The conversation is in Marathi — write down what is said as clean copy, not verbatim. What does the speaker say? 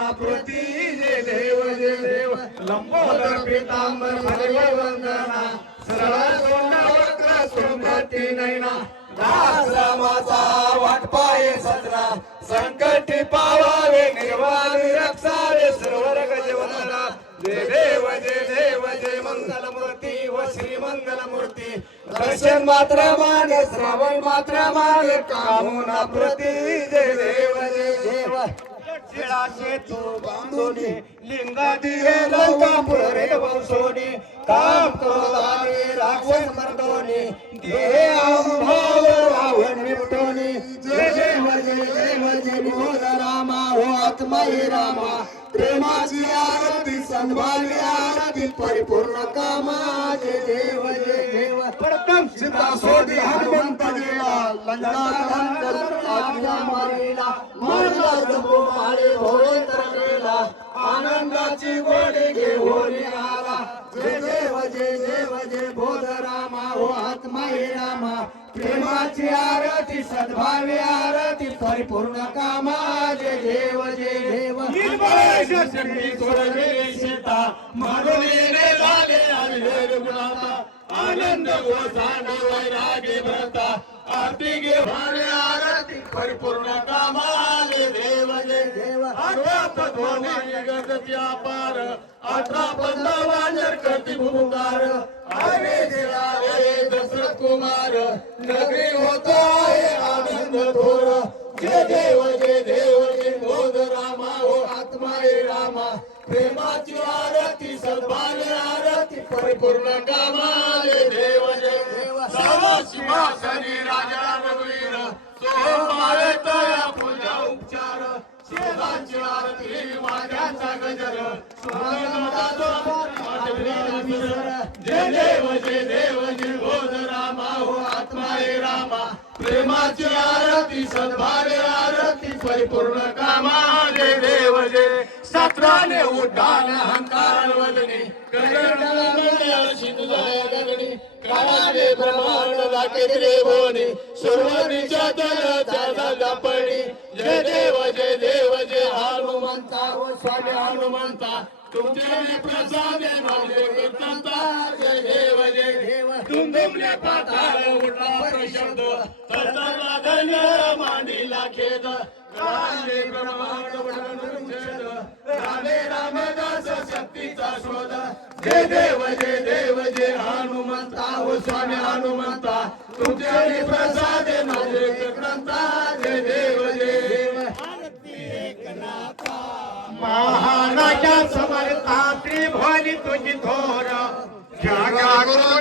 प्रती जय देव जय देव लंबोदर पीतांबर हरिवर वंदना सरळ तोंड वक्र सुंदती नैना दास रामाचा वाट पाये सजना संकटी पावावे निर्वाण रक्षावे सर्वर गजवंदना जय देव जय मंगल मूर्ती व श्री मंगल मूर्ती दर्शन मात्र मागे श्रावण मात्र मागे कामुना प्रती जय देव जय देव शिळा सेतू बांधोनी लिंगादी हे लंकापूर रे वंशोनी काम क्रोधाने राक्षस मर्दोनी देहे अहंभाव रावण निपटोनी जय जय बोध रामा हो आत्मा हे रामा प्रेमाची आरती सन्भावी आरती परिपूर्ण कामा जय देव प्रथम सीता सोडी हनुमंत गेला लंका आज्ञा मारिला मारला जपो मारे होय तरलेला आनंदाची गोडी घेऊन आला जय जय बोध रामा हो आत्मा हे रामा प्रेमाची आरती सद्भावी आरती परिपूर्ण कामा जय देव शक्ती सोडले सीता मारुलीने झाले हरिहर गुणाता आनंद गोसाने वैरागी भरता आरती घेवाने आरती परिपूर्ण कामा जय देव आठवात ध्वनी गगत्या पार 18 पंचावाजर करती भूकार आरे जिरावे दशरथ कुमार नगरी होता है आनंद थोर जय देव जय बोध रामा हो आत्मा हे रामा प्रेमाची आरती सद्भावी आरती परिपूर्ण कामा जय देव सावा सिंहासनी राजा रघुवीर सोमाळे तया पूजा उपचार शेजांची आरती माझ्याचा गजर जय देव जय बोध रामा हो आत्मा हे रामा प्रेमाची आरती सद्भावी आरती परिपूर्ण कामा जय देव जय सत्राने उड्डाण अहंकार वदनी गगनी काळाने ब्रह्मांड लाके त्रिभुवनी सुरवरीच्या दलाच्या पडी जय देव जय हनुमंता हो स्वामी हनुमंता तुमचे प्रसाद माझे कीर्तनता जय देव तुमने पाताळ उडला प्रशब्द तत्तला धन्य मांडीला खेद काळे ब्रह्मांड वडून छेद रामदास शक्तीचा शोध जय देव जय हनुमंता हो स्वामी हनुमंता तुमचे प्रसाद माझे कीर्तनता जय देव महानाच्या समर्था त्रिभुवनी तुझी थोर जगा गुरु